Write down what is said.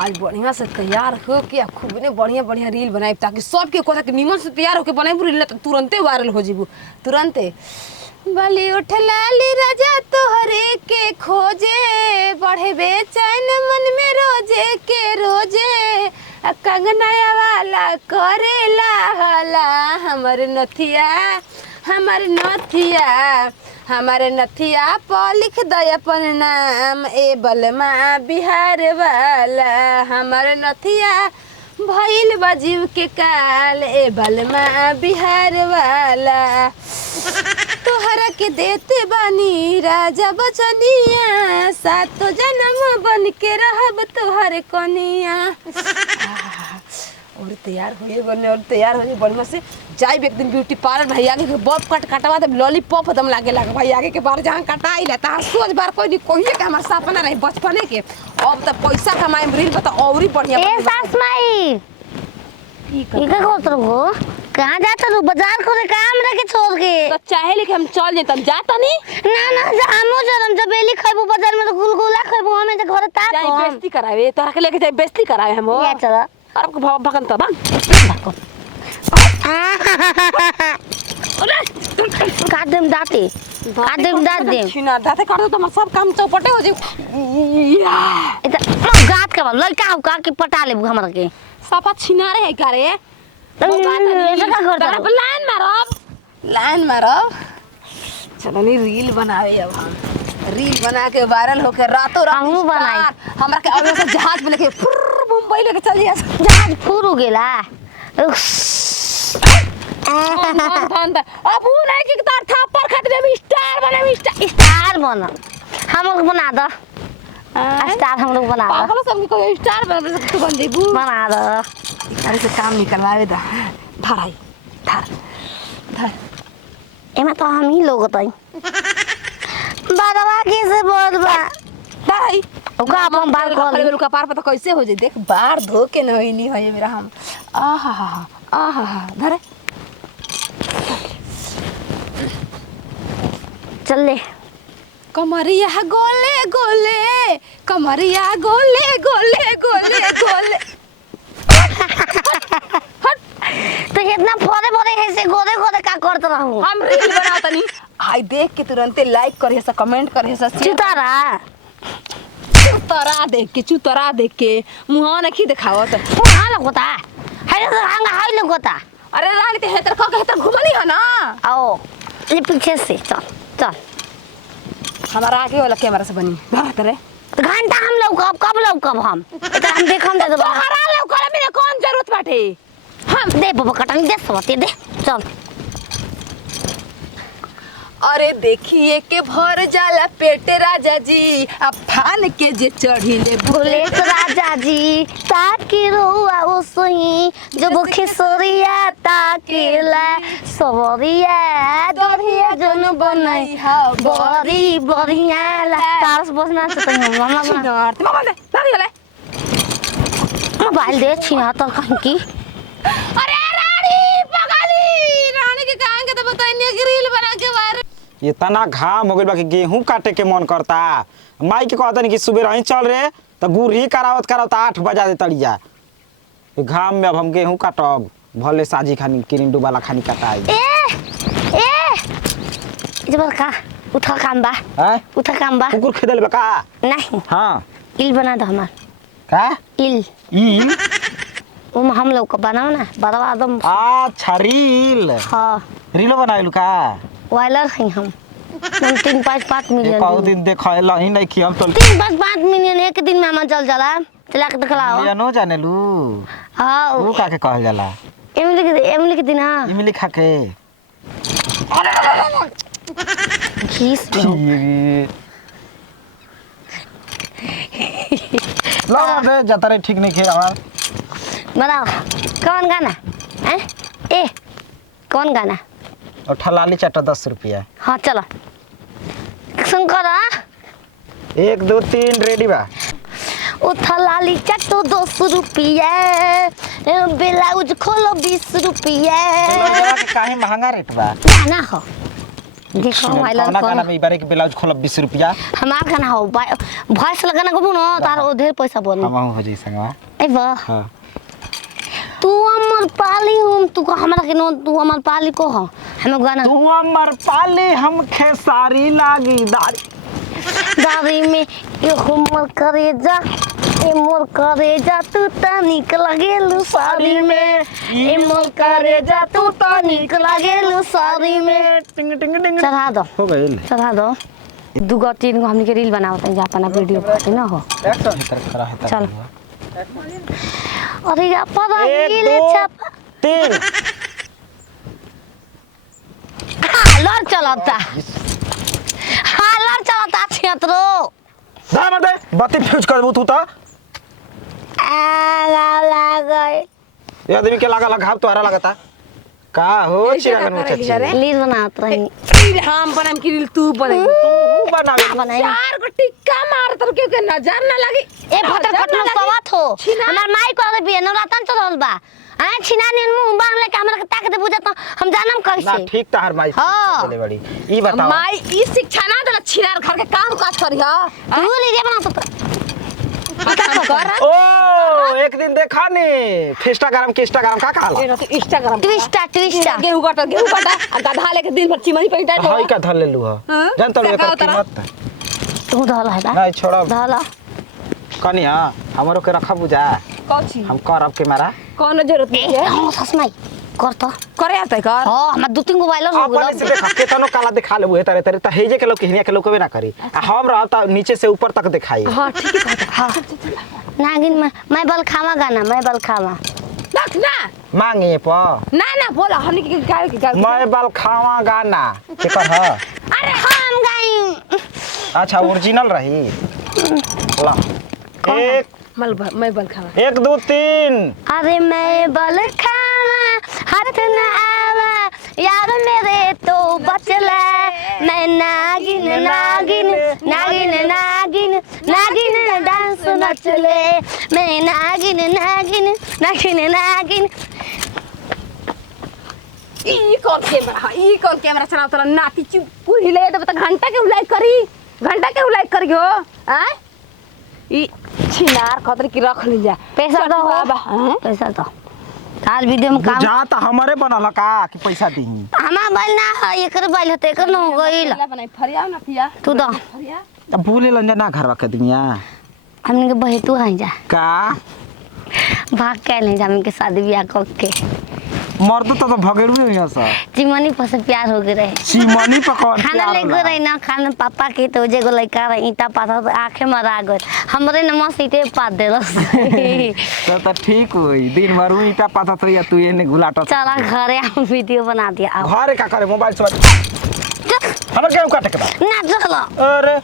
आज बढ़िया से तैयार हो के खूब ने बढ़िया बढ़िया रील बनाई ताकि सबके को निमन से तैयार होके बनाई रील तो तुरंते वायरल हो जीबू तुरंते। बली उठ लाली राजा तोहरे के खोजे बढ़े बेचैन मन में रोजे के रोजे कंगनाया वाला करेला हला हमर नथिया हमारे नथिया पर लिख दे अपन नाम ए बलमा बिहार वाला हमारे नथिया भइल बजीव के काल ए बलमा बिहार वाला तोहरा के देते बानी राजा बचनिया सातो जन्म बन के रहब तोहरे कनिया। और तैयार होइए बने और तैयार होइए बढ़िया से जाए एक दिन ब्यूटी पार्लर भाई आगे के बॉब कट कटवा दे लॉलीपॉप एकदम लागे भाई आगे के बार जहाँ कटाई रहता सोच बार कोई नहीं कोई के हमारा सपना रही बचपने के अब तो पैसा कमाए रील बता और ही बढ़िया। ए सास माई ई का होत रहो कहां जात रहो बाजार करे काम रखे छोड़ के तो चाहे लेके हम चल जेतम जाता नहीं ना हमो जरम जबेली खइबो बाजार में तो गुलगुला खइबो हमें तो घर ता जाई बेइज्जती करावे तोरा के लेके जाई बेइज्जती करावे हम या चल और भगन तो भाग कादम दाते छिना दाते काट दो तो सब काम चौपटे हो जाई इता गात के लड़का हो का के पटा लेबू हमरा के सफा छिना रे का रे लाइन मारब चलो नहीं रील बनावे अब हम रील बना के वायरल होके रातों रात बनाई हमरा के अब से जहाज में लेके मुंबई लेके चल जा जहाज फुर हो गेला अब वो नहीं कि तार थप्पड़ खातिर में स्टार बना हम बना दो स्टार हम लोग बना दो पागल सब को स्टार बन देबू बना दो अरे से काम निकलवावे दा धर एमा तो हम ही लोग तई बारवा के से बोलबा धर ओका हम बाल खोल का पार पता कैसे हो जाई देख बार धो के नहीं होई मेरा हम आहा धर चल ले कमरिया गोले गोले कमरिया गोले गोले गोले गोले तो इतना फोड़े ऐसे गोरे का करत रहू हम रील बनाता नहीं आई देख के तुरंते लाइक करे सा कमेंट करे सा चुतरा देख के मुंह नहीं दिखावत हां लगोता हाय लगोता अरे रानी ते हेतर का हेतर घुमनी है ना आओ ये पीछे से चल हमारा आगे वाला कैमरा से बनी बात रे घंटा हम लोग कब हम इधर हम देखम दे दो हरा लोग करे मेरे कौन जरूरत बाटे हम दे बाबा कटन दे सवते दे चल अरे देखिए के भर जाला पेट राजा जी अब फान के जे चढ़ीले बोले तो राजा जी ताकि रोआ वो सोई जब खिसोरिया ताकेला सवरिया दरिया जन बनई बड़ी बढ़िया तारस बसना से तुम मामा मोबाइल दे छिना तो कहीं की अरे रानी के कहां के तो बताइए रील बना के बारे इतना घाम हो गइल बा कि गेहूं काटे के मन करता माई के कहता नहीं कि सुबह रही चल रे तो गुरही करावत 8 बजा दे तड़िया घाम में अब हम गेहूं काटब भले साजी खानी किरिंडू वाला खानी कटाई ए जबर का उठा काम बा कुकुर खेदल बा का नहीं हां इल बना दो हमार का इल हम लोग को बनाओ ना बड़वा एकदम अच्छा रील हां रीलो बनाइलु का वायरल है हम 3-5 मिलियन बहुत दिन देखला ही नहीं कि हम तो 3-5 मिलियन एक दिन में हम चल जाला चला के दिखलाओ मिलियनो जानेलु हां वो का के कहल जाला इमली के दिन हां इमली खा के खीस ला दे जाता रे ठीक नहीं खे हमार बताओ कौन गाना हैं ए कौन गाना और ठलाली चाटा 10 रुपया हाँ चलो सुन कर 1 2 3 रेडी बा ठलाली चाटो 10 रुपया ब्लाउज खोलो 20 रुपया काहे महंगा रेट बा गाना हो देखो मोबाइल खाना कौन खाना में इबारे के ब्लाउज खोलब 20 रुपया हमार खाना हो भॉइस लगाना को न तार ओ ढेर पैसा बनी हम हो जी संगवा ए बा हां तू अमर पाली हम तू को हमरा के न तू अमर पाली को हो हम गाना तू अमर पाले हम खेसारी लागी दादी में ये हमर करे जा ए मोर करे जा तू त निकल गेलु साड़ी में ए मोर करे जा तू त निकल गेलु साड़ी में टिंग टिंग टिंग चढ़ा दो हो गइल चढ़ा दो 2 गो 3 गो हमनी के रील बनावत हैं अपना वीडियो पाते ना हो एक्शन तरफ करा है चल अरे या पर रील 1 छाप 2 3 लड़ चलता लड़ चलता क्षेत्रो दा मत बत्ती फ्यूज कर दबू तू त आ गए ये आदमी के लगा घाव तो हरा लगता का हो चिरागन में चची रील बनावत रही रील हम बनाम की रील तू बने तू बनावे बनाई 4 गो टिक्का मार तर के नजर ना लगी ए भटर खटलो सवात हो हमार माई को अबे नवरातन चलल बा आ छिनानी मुंह बांध ले हमरा के ताक दे बुझत हम जानम ना कैसे ठीक तहर माई हाँ। चले बड़ी ई बताओ माई ई शिक्षा ना देला छिनार घर के काम काज करी हां तू रील बनावत कर ओ एक दिन देखा ने इंस्टाग्राम का कहला ए तो इंस्टाग्राम ट्विस्टा गेहूं काटा आ गधा लेके दिन भर चिमनी पहिटा तो हाई का धर ले लू ह हाँ? जान तो क्या एकर कहता कीमत तू धल है नहीं छोड़ा धल कनिया हमरो के रखा बुझा कौची हम करब के मारा कौन जरूरत नहीं है हम ससमाई कर तो करे आता कर हां हम 2-3 गो मोबाइल हो अपन से देखा केतनो काला दिखा लेबू हेतरे तरे त हेजे के लोग हिनिया के लोग ना करी आ हम रह त नीचे से ऊपर तक दिखाई हां ठीक है कहता हां नागिन मैं बल खावा गाना मैं बल खावा देख ना मांगे प ना बोला हमनी के गाय के गाय मैं बल खावा गाना के कर ह अरे हम गाई अच्छा ओरिजिनल रही ला एक मैं बल खावा 1 2 3 अरे मैं बल खावा हाथ न आवा यार मेरे तो बचला मैं नागिन नागिन नागिन नागिन नागिन डांस नचले मैं नागिन नागिन नागिन नागिन ई कौन कैमरा चलाओ तोरा नाती चुप हिले त घंटा के उलाइक करी हो हैं ई छिनार खतर की रख ली जा पैसा दो बाबा हैं पैसा दो आज वीडियो में काम जा त हमरे बनल का कि पैसा दी हमार बैल ना है एकर बैल होते एकर न हो गइल बनाई फरिया ना पिया तू दो फरिया अब भूले लंजा ना घरवा के दुनिया हमने के बही तू है जा का भाग के नहीं जा हमने के शादी ब्याह करके मर्द तो भगेड़ू है सा चिमनी पर से प्यार हो गए रहे सीमनी पकड़ खाना ले गए रहे ना खाना पापा के तो जे गो लड़का रहे ईटा पाथा तो आंखें मरा गए हमरे नमः सीटे पात देलस तो ठीक होई दिन भर ईटा पाता तो तू एने गुलाट चला घरे हम वीडियो बना दिया घरे का करे मोबाइल से हमर केहू काटे के बा ना चलो अरे